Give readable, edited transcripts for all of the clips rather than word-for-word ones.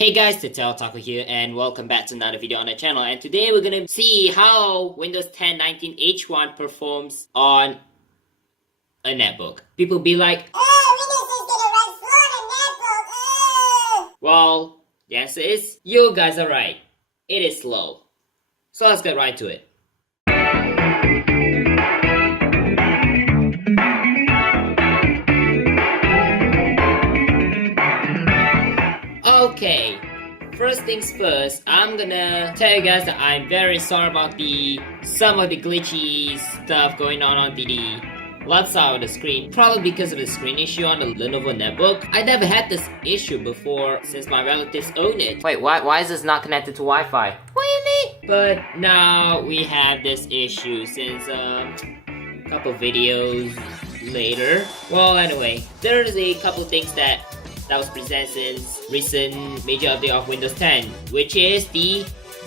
Hey guys, TheTechOtaku here and welcome back to another video on the channel, and today we're gonna see how Windows 10 19H1 performs on a netbook. People be like, oh, Windows is gonna run slow on a netbook. Well, the answer is, you guys are right. It is slow. So let's get right to it. Okay, first things first, I'm gonna tell you guys that I'm very sorry about some of the glitchy stuff going on the left side of the screen, probably because of the screen issue on the Lenovo Netbook. I never had this issue before since my relatives own it. Wait, why is this not connected to Wi-Fi? Really? But now we have this issue since a couple videos later. Well, anyway, there's a couple things that was presented since recent major update of Windows 10, which is the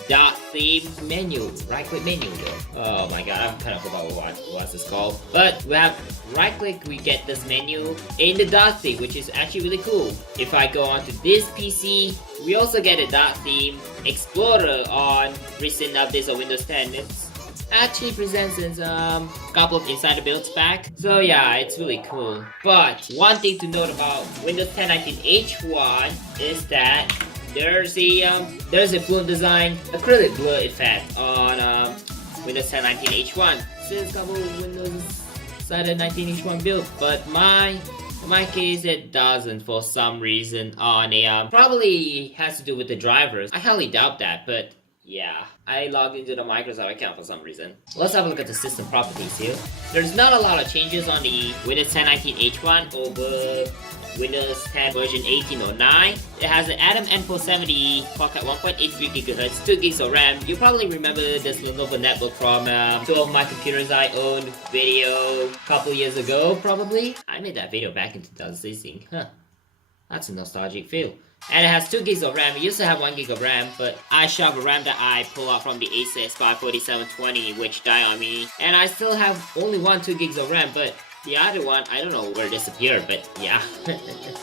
dot theme menu, right click menu though. Oh my god, I kind of forgot what's this called. But we have right click, we get this menu in the dot theme, which is actually really cool. If I go onto this PC, we also get a dot theme explorer on recent updates of Windows 10. It's actually presents in a couple of insider builds back. So yeah, it's really cool. But one thing to note about Windows 10 19H1 is that there's a fluent design acrylic blur effect on Windows 10 19H1 since a couple of Windows insider 19H1 build. But in my case, it doesn't for some reason on a probably has to do with the drivers. I highly doubt that, but yeah, I logged into the Microsoft account for some reason. Let's have a look at the system properties here. There's not a lot of changes on the Windows 10 19H1 over Windows 10 version 1809. It has an Atom N470 clock at 1.83 GHz, 2 gigs of RAM. You probably remember this Lenovo Netbook from two of my computers I owned video a couple years ago, probably. I made that video back in 2016. Huh. That's a nostalgic feel. And it has 2 gigs of RAM. It used to have 1 gig of RAM, but I shoved a RAM that I pulled out from the Asus 54720, which died on me. And I still have only 2 gigs of RAM, but the other one, I don't know where it disappeared, but yeah.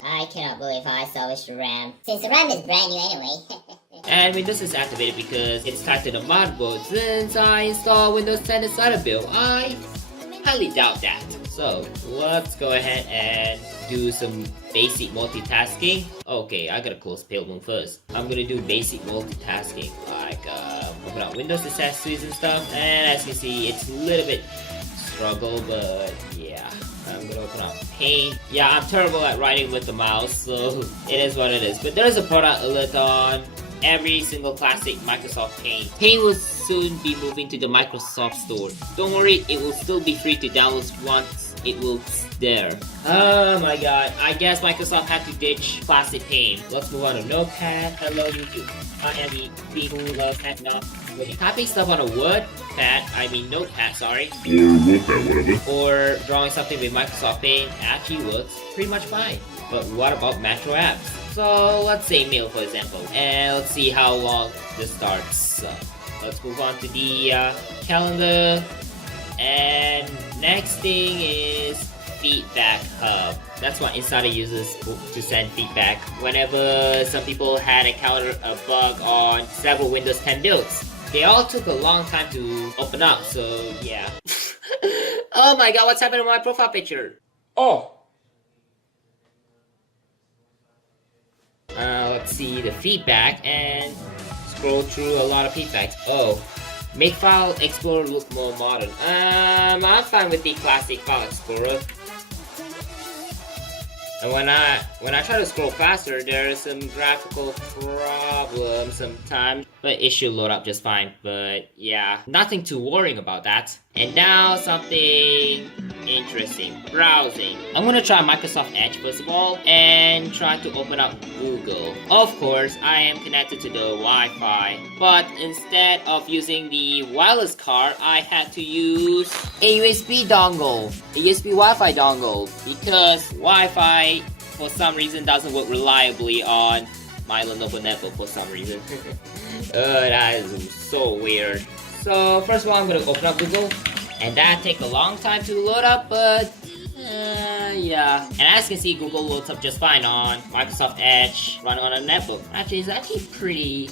I cannot believe how I salvaged the RAM, since the RAM is brand new anyway. And Windows is activated because it's tied to the motherboard. Since I installed Windows 10 inside a build, I highly doubt that. So let's go ahead and do some basic multitasking. Okay, I gotta close Pale Moon first. I'm gonna do basic multitasking, like open up Windows accessories and stuff. And as you see, it's a little bit struggle, but yeah. I'm gonna open up Paint. Yeah, I'm terrible at writing with the mouse, so it is what it is. But there's a product alert on every single classic Microsoft Paint. Paint will soon be moving to the Microsoft Store. Don't worry, it will still be free to download once it will there. Oh my god, I guess Microsoft had to ditch classic Paint. Let's move on to Notepad. Hello YouTube. I am the people who love pad not typing stuff on a Notepad, sorry. Or Notepad, whatever. Or drawing something with Microsoft Paint actually works pretty much fine. But what about macro apps? So let's say mail for example, and let's see how long this starts. Let's move on to the calendar, and next thing is feedback hub. That's what Insider uses to send feedback whenever some people had encountered a bug on several Windows 10 builds. They all took a long time to open up, so yeah. Oh my god, what's happening to my profile picture? Oh! Let's see the feedback and scroll through a lot of feedbacks. Oh, make File Explorer look more modern. I'm fine with the classic File Explorer. And when I try to scroll faster, there are some graphical problems sometimes, but it should load up just fine. But yeah, nothing too worrying about that. And now something interesting. Browsing. I'm gonna try Microsoft Edge first of all, and try to open up Google. Of course, I am connected to the Wi-Fi, but instead of using the wireless card, I had to use a USB dongle, a USB Wi-Fi dongle, because Wi-Fi for some reason doesn't work reliably on my Lenovo Netbook for some reason. That is so weird. So first of all, I'm gonna open up Google, and that takes a long time to load up, but Yeah. And as you can see, Google loads up just fine on Microsoft Edge running on a netbook. Actually, it's actually pretty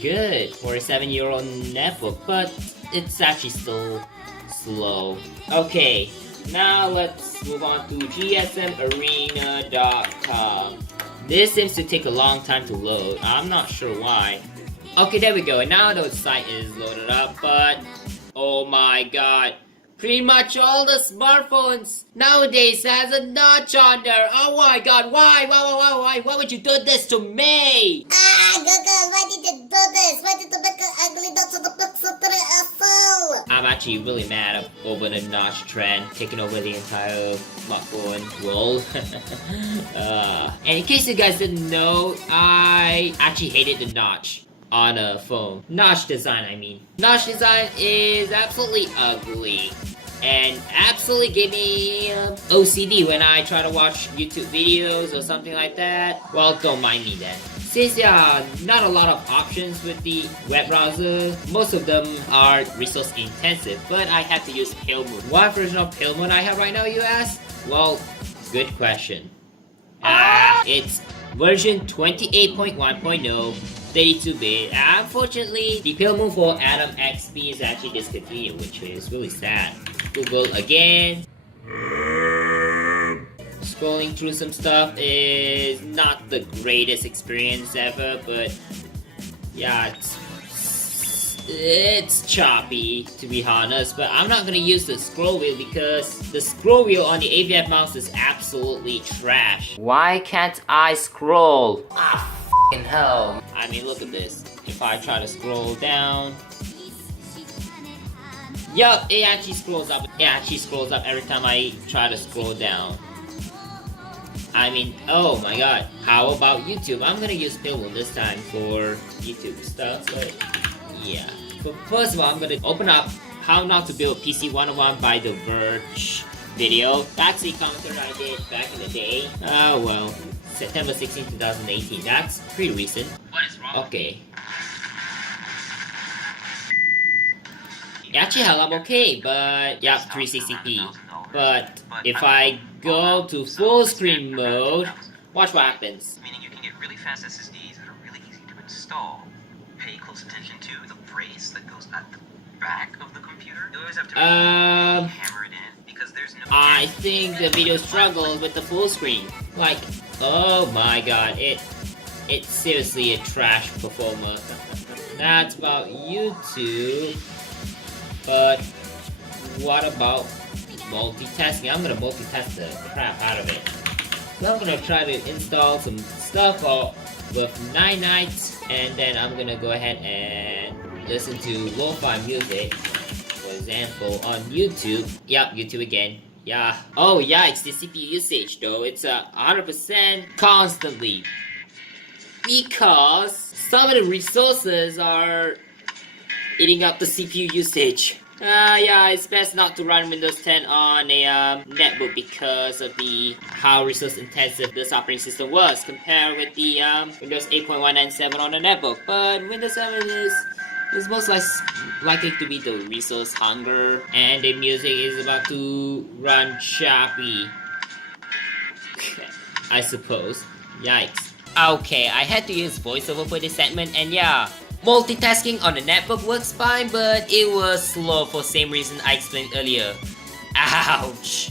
good for a 7-year-old netbook, but it's actually still slow. Okay, now let's move on to gsmarena.com. This seems to take a long time to load. I'm not sure why. Okay, there we go. And now the site is loaded up, but oh my god. Pretty much all the smartphones nowadays has a notch on there. Oh my god, why? Why would you do this to me? Google, why did you do this? Why did you make an ugly notch on the pixel to the asshole? I'm actually really mad over the notch trend taking over the entire smartphone world. And in case you guys didn't know, I actually hated the notch on a phone. Notch design, I mean. Notch design is absolutely ugly and absolutely gave me OCD when I try to watch YouTube videos or something like that. Well, don't mind me then. Since there are not a lot of options with the web browser, most of them are resource intensive, but I have to use Pale Moon. What version of Pale Moon I have right now, you ask? Well, good question. It's version 28.1.0, 32-bit. Unfortunately, the Pale Moon for Atom XP is actually discontinued, which is really sad. Google again. Scrolling through some stuff is not the greatest experience ever, but yeah, it's choppy to be honest. But I'm not gonna use the scroll wheel because the scroll wheel on the AVF mouse is absolutely trash. Why can't I scroll? F***ing hell. I mean, look at this. If I try to scroll down, yup, it actually scrolls up. It actually scrolls up every time I try to scroll down. I mean, oh my god. How about YouTube? I'm gonna use Pale Moon this time for YouTube stuff, but yeah. But first of all, I'm gonna open up How Not to Build a PC 101 by The Verge video. That's the content I did back in the day. Oh well. September 16, 2018. That's pretty recent. What is wrong? Okay. It actually held up okay, but yeah, 360p. But if I go to full screen mode, watch what happens. Meaning you can get really fast SSDs that are really easy to install. Pay close attention to the brace that goes at the back of the computer. You always have to hammer it in because there's no. I think the video struggled with the full screen. Like, oh my god, it's seriously a trash performer. That's about YouTube. But what about multitasking? I'm gonna multitask the crap out of it. So I'm gonna try to install some stuff with 9 nights, and then I'm gonna go ahead and listen to lo-fi music. For example, on YouTube. Yep, YouTube again. Yeah. Oh yeah, it's the CPU usage though. It's 100% constantly. Because some of the resources are eating up the CPU usage. Yeah, it's best not to run Windows 10 on a netbook because of how resource intensive this operating system was compared with the Windows 8.197 on a netbook. But Windows 7 is most likely to be the resource hunger, and the music is about to run choppy. I suppose. Yikes. Okay, I had to use voiceover for this segment, and yeah, multitasking on the netbook works fine, but it was slow for same reason I explained earlier. Ouch!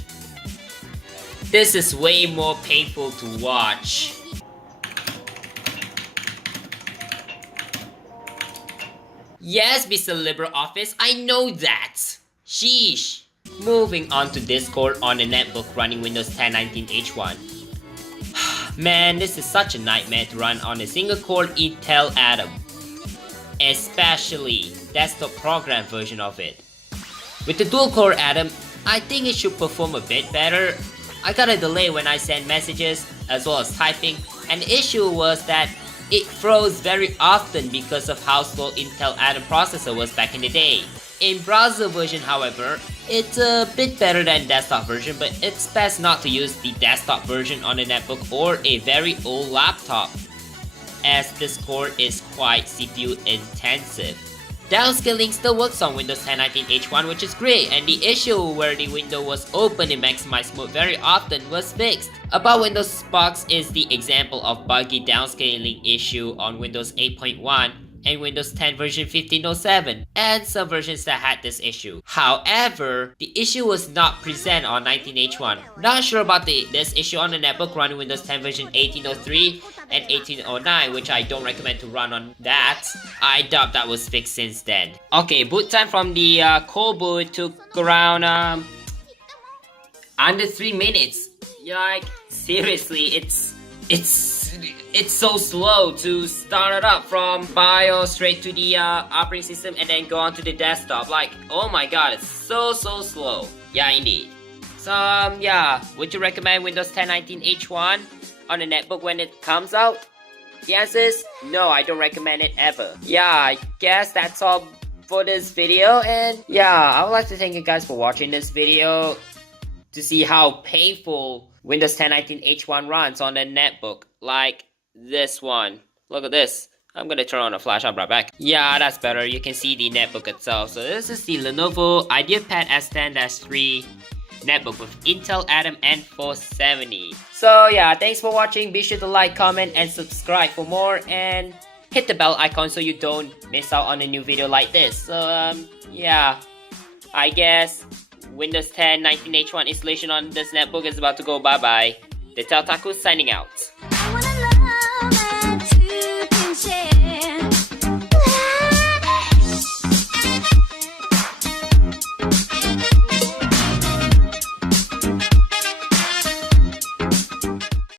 This is way more painful to watch. Yes, Mr. LibreOffice, I know that! Sheesh! Moving on to Discord on the netbook running Windows 10 19H1. Man, this is such a nightmare to run on a single-core Intel Atom. Especially desktop program version of it. With the dual-core Atom, I think it should perform a bit better. I got a delay when I send messages as well as typing, and the issue was that it froze very often because of how slow Intel Atom processor was back in the day. In browser version, however, it's a bit better than desktop version, but it's best not to use the desktop version on a netbook or a very old laptop, as this core is quite CPU intensive. Downscaling still works on Windows 10 19H1, which is great, and the issue where the window was open in maximize mode very often was fixed. About Windows Box is the example of buggy downscaling issue on Windows 8.1 and Windows 10 version 1507, and some versions that had this issue. However, the issue was not present on 19H1. Not sure about this issue on the netbook running Windows 10 version 1803 and 1809, which I don't recommend to run on that. I doubt that was fixed since then. Okay, boot time from the cold boot took around under 3 minutes. Like, seriously, it's so slow to start it up from BIOS straight to the operating system and then go on to the desktop. Like, oh my god, it's so slow. Yeah, indeed. So yeah, would you recommend Windows 10 19H1 on a netbook when it comes out? The answer is no, I don't recommend it ever. Yeah, I guess that's all for this video, and yeah, I would like to thank you guys for watching this video to see how painful Windows 10 19H1 runs on a netbook like this one. Look at this. I'm gonna turn on a flash, I'll be right back. Yeah, that's better. You can see the netbook itself. So this is the Lenovo IdeaPad S10-3 netbook with Intel Atom N470. So yeah, thanks for watching. Be sure to like, comment, and subscribe for more, and hit the bell icon so you don't miss out on a new video like this. So yeah, I guess Windows 10 19H1 installation on this netbook is about to go bye-bye. TheTechOtaku signing out.